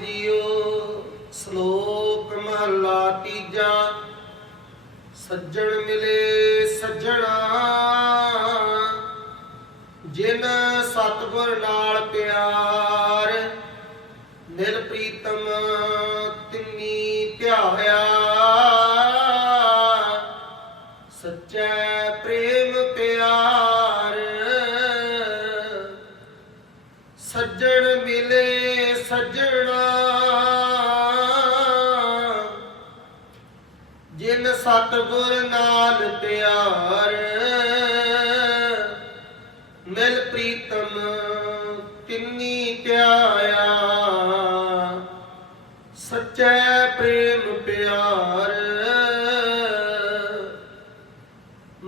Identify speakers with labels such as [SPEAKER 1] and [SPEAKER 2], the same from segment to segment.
[SPEAKER 1] JIO, ਸ਼ਲੋਕ ਮਹਲਾ ਤੀਜਾ। ਸੱਜਣ ਮਿਲੇ ਸੱਜਣਾ। ਜਿਨ ਸਤਿਗੁਰ ਨਾਲ ਪਿਆਰ ਨਿਰਪ੍ਰੀਤਮ ਤਿੰਨੀ ਧਿਆਇਆ। ਸੱਚਾ ਪ੍ਰੇਮ ਪਿਆਰ। ਸੱਜਣ ਮਿਲੇ ਸੱਜਣਾ। ਜਿਨ ਸਤਿਗੁਰ ਨਾਲ ਪਿਆਰ, ਮਿਲ ਪ੍ਰੀਤਮ ਤਿੰਨੀ ਧਿਆਇਆ ਸੱਚਾ ਪ੍ਰੇਮ ਪਿਆਰ,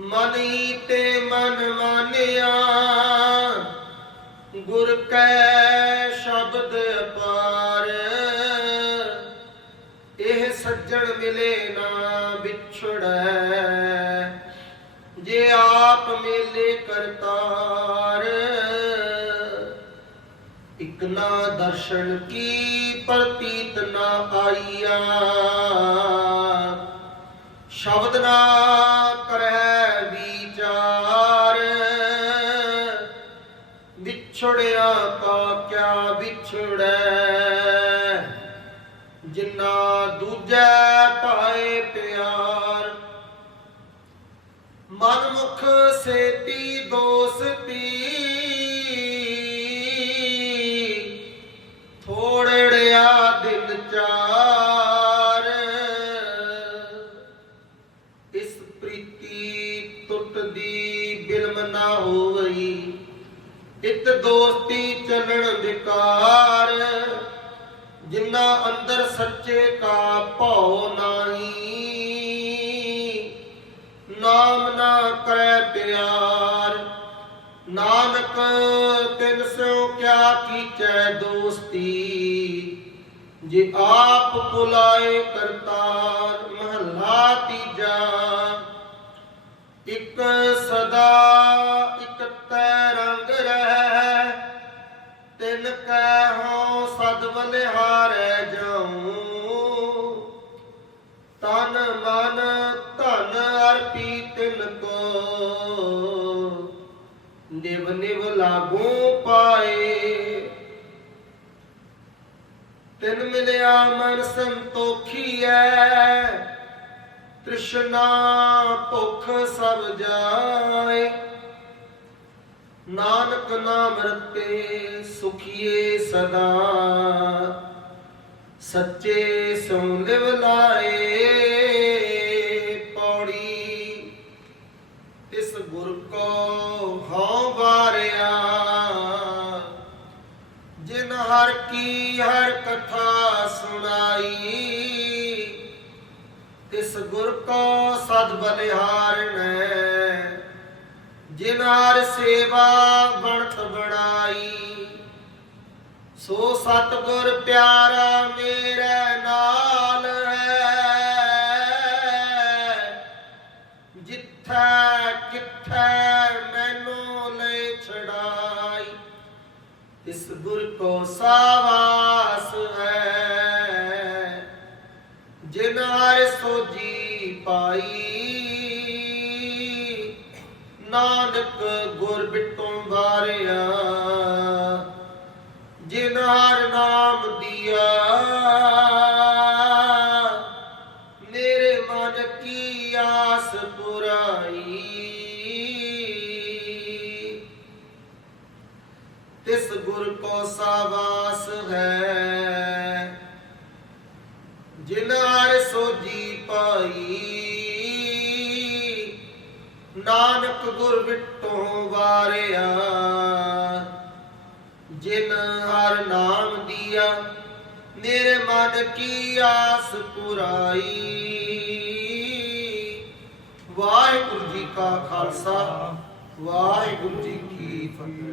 [SPEAKER 1] ਮਨੀ ਤੇ ਮਨ ਮਾਨਿਆ। ਗੁਰ ਕੈ ਸੱਜਣ ਮਿਲੇ ਨਾ ਵਿਛੜੈ। ਜੇ ਆਪ ਮੇਲੇ ਕਰਤਾਰ ਇਕ ਨਾ ਦਰਸ਼ਨ ਕੀ ਪ੍ਰਤੀਤ ਨਾ ਆਈਆ? ਸ਼ਬਦ ਨਾ ਕਰੈ ਵਿਚਾਰ, ਵਿਛੜਿਆ ਕਾ ਕਿਆ ਵਿਛੜੈ? ਮਨਮੁਖ ਸੇਤੀ ਦੋਸਤੀ ਥੋੜੜਿਆ ਦਿਨ ਚਾਰ। ਇਸ ਪ੍ਰੀਤੀ ਟੁੱਟਦੀ ਬਿਲਮ ਨਾ ਹੋਵਈ। ਇਤ ਦੋਸਤੀ ਚੱਲਣ ਵਿਕਾਰ। ਜਿੰਨਾ ਅੰਦਰ ਸੱਚੇ ਕਾ ਭਉ ਨਾ ਪਿਆਰ। ਨਾਨਕ, ਤਿਨ ਸਿਉ ਕਿਆ ਕੀਚੈ ਦੋਸਤੀ? ਜੇ ਆਪ ਬੁਲਾਏ ਕਰਤਾਰ ਮਹਲਾ ਤੀਜਾ, ਇਕ ਸਦਾ ਇਕ ਰੰਗ ਰਹਿ। ਤਿਨ ਕੈ ਹੋ ਸਦ ਬਲਿਹਾਰੈ ਨਿਵ ਨਿਵ ਲਾਗੂ ਪਾਏ। ਤਿਨ ਮਿਲਿਆ ਮਨ ਸੰਤੋਖੀ ਐ। ਤ੍ਰਿਸ਼ਨਾ ਭੁਖ ਸਭ ਜਾਏ। ਨਾਨਕ ਨਾਮ ਰਤੇ ਸੁਖੀਏ ਸਦਾ। ਸੱਚੇ ਸੋ ਲਿਵ ਲਾਏ। ਕੀ ਹਰ ਕਥਾ ਸੁਣਾਈ। ਤਿਸ ਗੁਰ ਕੋ ਸਦ ਬਲਿਹਾਰ ਨੇ। ਹਰ ਸੇਵਾ ਬਣਤ ਬਣਾਈ, ਸੋ ਸਤਿਗੁਰ ਪਿਆਰਾ ਮੇਰਾ। ਇਸ ਗੁਰ ਕੋ ਸਾਵਾਸ ਹੈ। ਜਿਨ ਹਰ ਸੋਜੀ ਪਾਈ, ਨਾਨਕ ਗੁਰ ਬਿਟੋਂ ਬਾਰਿਆ ਜਿਨ ਹਰ ਨਾਮ ਦਿਆ ਸਾਵਾਸ ਹੈ। ਜਿਨ ਹਰ ਸੋਜੀ ਪਾਈ, ਨਾਨਕ ਗੁਰ ਵਿਟੋਂ ਵਾਰਿਆ। ਜਿਨ ਹਰ ਨਾਮ ਦਿਆ ਮੇਰੇ ਮਨ ਕੀ ਆਸ ਪੁਰਾਈ। ਵਾਹਿਗੁਰੂ ਜੀ ਕਾ ਖਾਲਸਾ, ਵਾਹਿਗੁਰੂ ਜੀ ਕੀ ਫਤਿਹ।